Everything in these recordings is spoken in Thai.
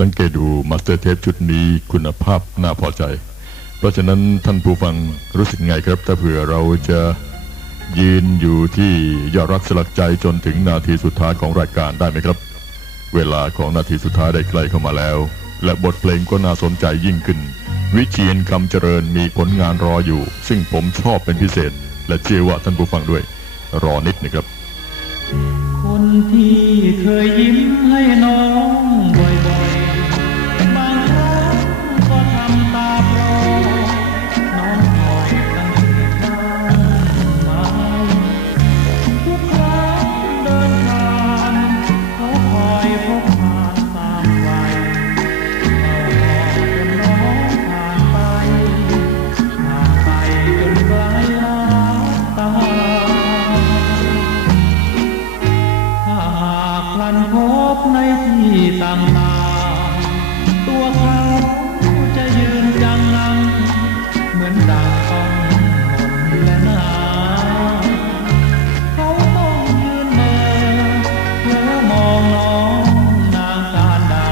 สังเกตดูมาสเตอร์เทปชุดนี้คุณภาพน่าพอใจ เพราะฉะนั้นท่านผู้ฟังรู้สึกไงครับ ถ้าเผื่อเราจะยืนอยู่ที่ยอดรักสลักใจจนถึงนาทีสุดท้ายของรายการได้ไหมครับ เวลาของนาทีสุดท้ายได้ใกล้เข้ามาแล้ว และบทเพลงก็น่าสนใจยิ่งขึ้น วิเชียนคำเจริญมีผลงานรออยู่ ซึ่งผมชอบเป็นพิเศษ และเชื่อว่าท่านผู้ฟังด้วย รอนิดนะครับ คนที่เคยยิ้มให้น้อง ตัวเขาจะยืนจังงัง เหมือนดังต้องหมนและหนาเขาต้องยืนเมื่อเพื่อมองน้องนางการดา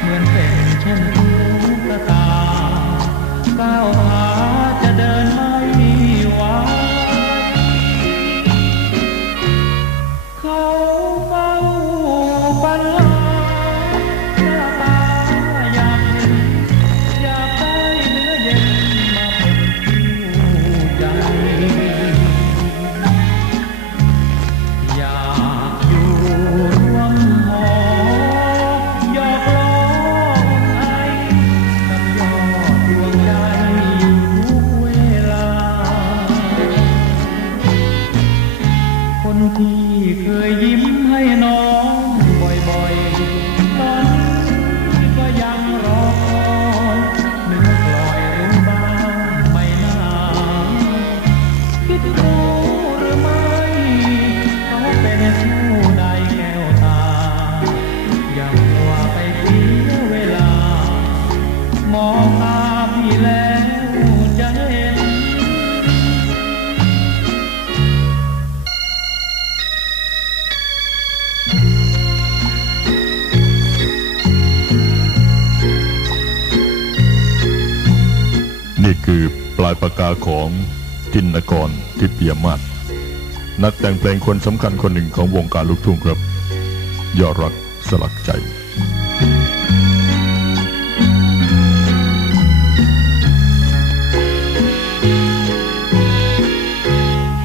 เหมือนเป็นเช่นตุ๊กตาก้าวขาจะเดินไม่ไหวเขาเฝ้าปัญ นี่คือปลายปากกาของจินกรทิพยมาศนักแต่งเพลงคนสำคัญคนหนึ่งของวงการลูกทุ่งครับ ยอดรักสลักใจ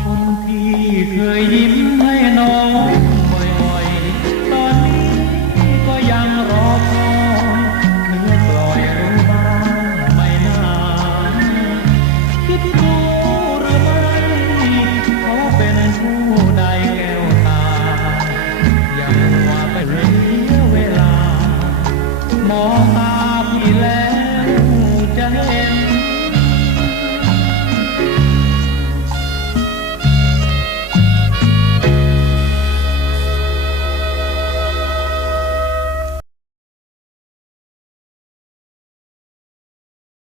คนที่เคยยิ้ม